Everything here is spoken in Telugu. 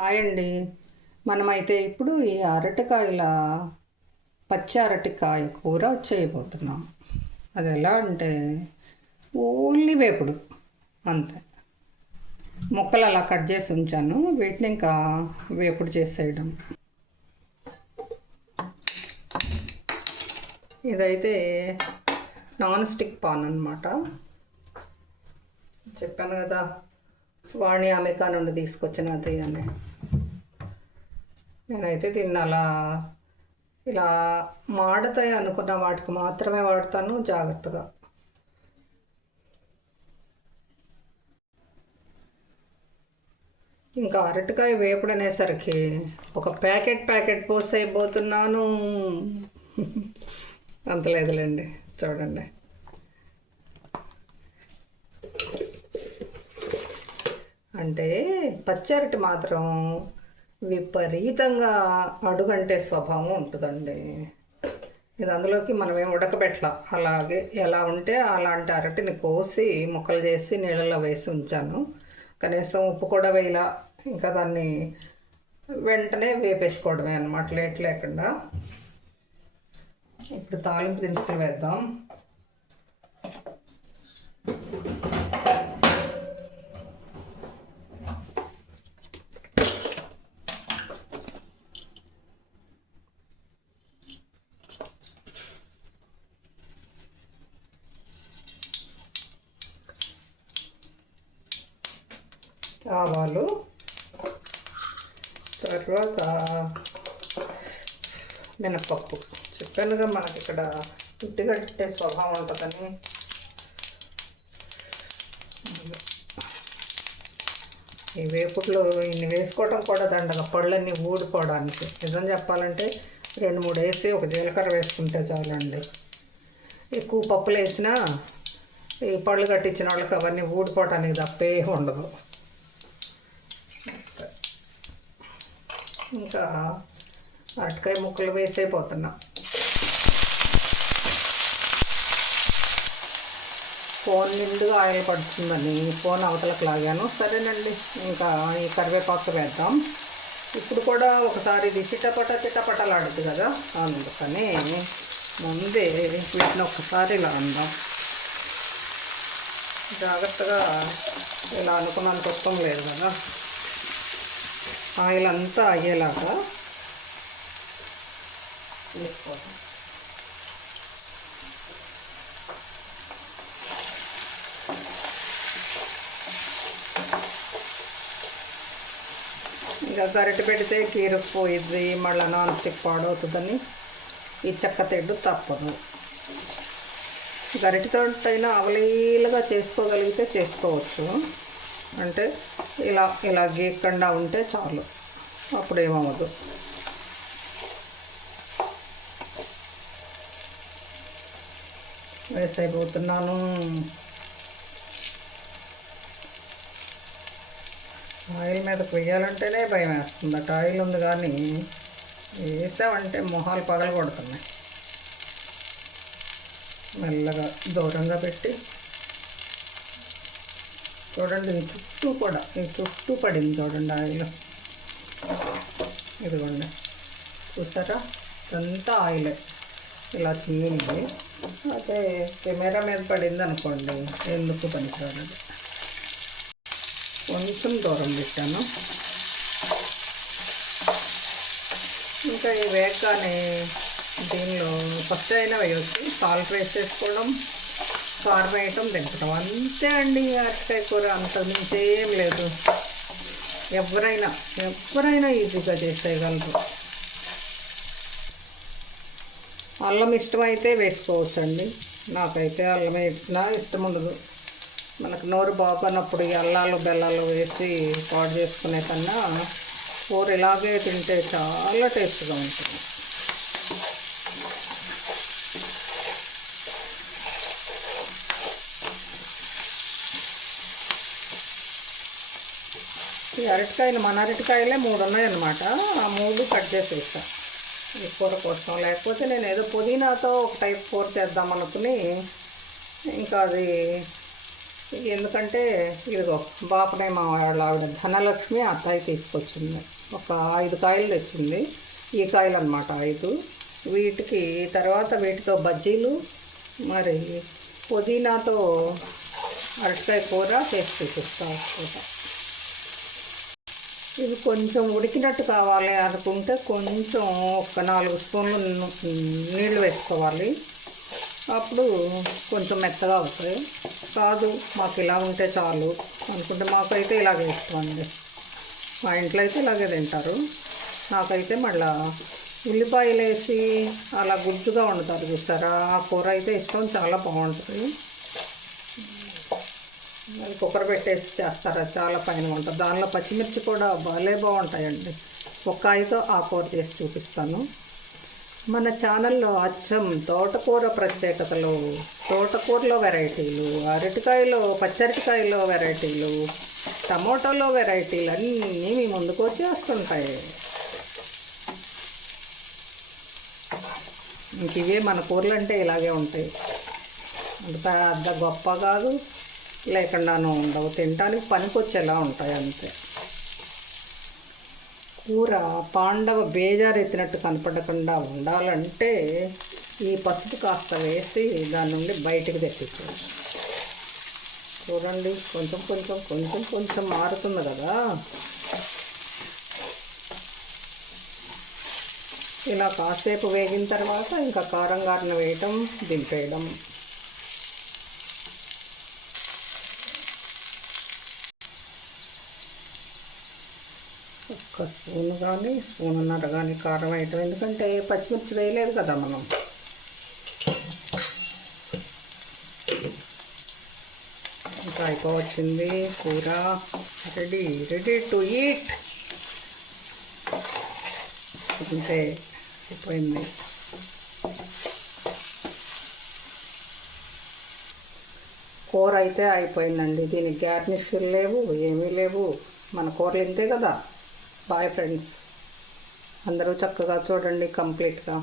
హాయ్ అండి. మనమైతే ఇప్పుడు ఈ అరటికాయల పచ్చి అరటికాయ కూర చేయబోతున్నాం. అది ఎలా అంటే ఓన్లీ వేపుడు అంతే. ముక్కలు అలా కట్ చేసి ఉంచాను, వీటిని ఇంకా వేపుడు చేసేయడం. ఇదైతే నాన్ స్టిక్ పాన్ అన్నమాట. చెప్పాను కదా, వాణి అమెరికా నుండి తీసుకొచ్చినది అని. నేనైతే దీన్ని అలా ఇలా మాడతాయి అనుకున్న వాటికి మాత్రమే వాడతాను జాగ్రత్తగా. ఇంకా అరటికాయ వేపుడు అనేసరికి ఒక ప్యాకెట్ పోసి అయిపోతున్నాను. అంత లేదులేండి, చూడండి. అంటే పచ్చరటి మాత్రం విపరీతంగా అడుగంటే స్వభావం ఉంటుందండి. ఇది అందులోకి మనమేం ఉడకబెట్టలా, అలాగే ఎలా ఉంటే అలాంటి అరటిని కోసి ముక్కలు చేసి నీళ్ళలో వేసి ఉంచాను. కనీసం ఉప్పు కూడా వేయాల. ఇంకా దాన్ని వెంటనే వేపేసుకోవడమే అన్నమాట, లేట్ లేకుండా. ఇప్పుడు తాలింపు దినుసులు వేద్దాం. ఆవాలు, తర్వాత మినపప్పు. చెప్పానుగా మనకి ఇక్కడ ఉట్టిగట్టే స్వభావం ఉంటుందని. ఈ వేపుట్లో ఇన్ని వేసుకోవడం కూడా దండగా, పళ్ళన్నీ ఊడిపోవడానికి. నిజం చెప్పాలంటే 2-3 వేసి ఒక జీలకర్ర వేసుకుంటే చాలండి. ఎక్కువ పప్పులు వేసినా ఈ పళ్ళు కట్టించిన వాళ్ళకి అవన్నీ ఊడిపోవటానికి తప్పే ఉండదు. ఇంకా అరటికాయ ముక్కలు వేసైపోతున్నా. ఫోన్ నిండుగా ఆయిల్ పడుతుందని ఫోన్ అవతలకు లాగాను. సరేనండి, ఇంకా ఈ కరివేపాకు వేద్దాం. ఇప్పుడు కూడా ఒకసారి ఇది చిటపటలాడుద్ది కదా, అందుకని ముందే వీటిని ఒకసారి ఇలా అందాం. జాగ్రత్తగా ఇలా అనుకున్నాను, తప్పం లేదు కదా. ఆయిల్ అంతా అయ్యేలాగా వేసుకోవాలి. ఇంకా గరిటె పెడితే కీరుకుపోయిద్ది, మళ్ళీ నాన్ స్టిక్ పాడవుతుందని ఈ చెక్క తెడ్డు తప్పదు. గరిటెతోటైనా అవలీలుగా చేసుకోగలిగితే చేసుకోవచ్చు. అంటే ఇలా గీక్కుండా ఉంటే చాలు, అప్పుడేమవ్వదు. వేసైపోతున్నాను. ఆయిల్ మీదకి వేయాలంటేనే భయం వేస్తుందట. ఆయిల్ ఉంది కానీ వేసామంటే మొహాలు పగలు కొడుతున్నాయి. మెల్లగా దూరంగా పెట్టి చూడండి, ఈ చుట్టూ పడింది చూడండి ఆయిల్. ఇదిగోండి, చూసారా, అంతా ఆయిలే ఇలా చేయండి. అదే కెమెరా మీద పడింది అనుకోండి, ఎందుకు పనికిరాదు. కొంచెం దూరం పెట్టాను. ఇంకా ఈ వేగానే దీనిలో ఫస్ట్ అయినా వేయవచ్చు. సాల్ట్ వేసేసుకోవడం, కారం వేయటం, దింపటం, అంతే అండి. అరటికాయ కూర అంత మించి ఏం లేదు. ఎవరైనా ఈజీగా చేసేయగలరు. అల్లం ఇష్టమైతే వేసుకోవచ్చండి. నాకైతే అల్లం వేసినా ఇష్టం ఉండదు. మనకు నోరు బాగున్నప్పుడు ఈ అల్లాలు బెల్లాలు వేసి పాడు చేసుకునే కన్నా కూర ఇలాగే తింటే చాలా టేస్ట్గా ఉంటుంది. ఈ అరటికాయలు మన అరటికాయలే 3 ఉన్నాయన్నమాట. ఆ 3 కట్ చేసి వేస్తాను ఈ కూర కోసం. లేకపోతే నేను ఏదో పుదీనాతో ఒక టైప్ కూర చేద్దాం అనుకుని ఇంకా అది ఎందుకంటే ఇదిగో బాపనే మా వాళ్ళ ఆవిడ ధనలక్ష్మి అత్తయ్య తీసుకొచ్చింది. ఒక 5 కాయలు తెచ్చింది. ఈ కాయలు అనమాట 5. వీటికి తర్వాత వీటితో బజ్జీలు, మరి పుదీనాతో అరటికాయ కూర చేసి చూపిస్తాను. ఇది కొంచెం ఉడికినట్టు కావాలి అనుకుంటే కొంచెం ఒక 4 స్పూన్లు నీళ్ళు వేసుకోవాలి. అప్పుడు కొంచెం మెత్తగా అవుతాయి. కాదు మాకు ఇలా ఉంటే చాలు అనుకుంటే మాకైతే ఇలాగే ఇష్టం అండి. మా ఇంట్లో అయితే ఇలాగే తింటారు. నాకైతే మళ్ళీ ఉల్లిపాయలు వేసి అలా గుజ్జుగా వండుతారు చూస్తారా, ఆ కూర అయితే ఇష్టం, చాలా బాగుంటుంది. కుక్కర్ పెట్టేసి చేస్తారు, అది చాలా పైన ఉంటుంది. దానిలో పచ్చిమిర్చి కూడా భలే బాగుంటాయండి. ఒక కాయతో ఆ కూర చేసి చూపిస్తాను. మన ఛానల్లో అచ్చం తోటకూర ప్రత్యేకతలు, తోటకూరలో వెరైటీలు, అరటికాయలో పచ్చరటికాయలో వెరైటీలు, టమోటాలో వెరైటీలు అన్నీ మీ ముందుకు వచ్చేస్తుంటాయి. ఇంక ఇవే మన కూరలు అంటే ఇలాగే ఉంటాయి. అంత పెద్ద గొప్ప కాదు, లేకుండానూ ఉండవు, తినడానికి పనికొచ్చేలా ఉంటాయి అంతే. కూర పాండవ బేజారెత్తినట్టు కనపడకుండా ఉండాలంటే ఈ పసుపు కాస్త వేసి దాని నుండి బయటికి తెప్పించాలి. చూడండి, కొంచెం కొంచెం కొంచెం కొంచెం మారుతుంది కదా. ఇలా కాసేపు వేగిన తర్వాత ఇంకా కారం గారిన వేయటం, దింపేయడం. ఒక్క స్పూన్ కానీ స్పూన్నర కానీ కారం వేయటం, ఎందుకంటే పచ్చిమిర్చి వేయలేదు కదా మనం. ఇంకా అయిపోవచ్చింది కూర, రెడీ టు ఈట్. అంతే అయిపోయింది. కూర అయితే అయిపోయిందండి. దీనికి గార్నిష్లు లేవు, ఏమీ లేవు. మన కూరలు ఇంతే కదా. బాయ్ ఫ్రెండ్స్, అందరూ చక్కగా చూడండి కంప్లీట్గా.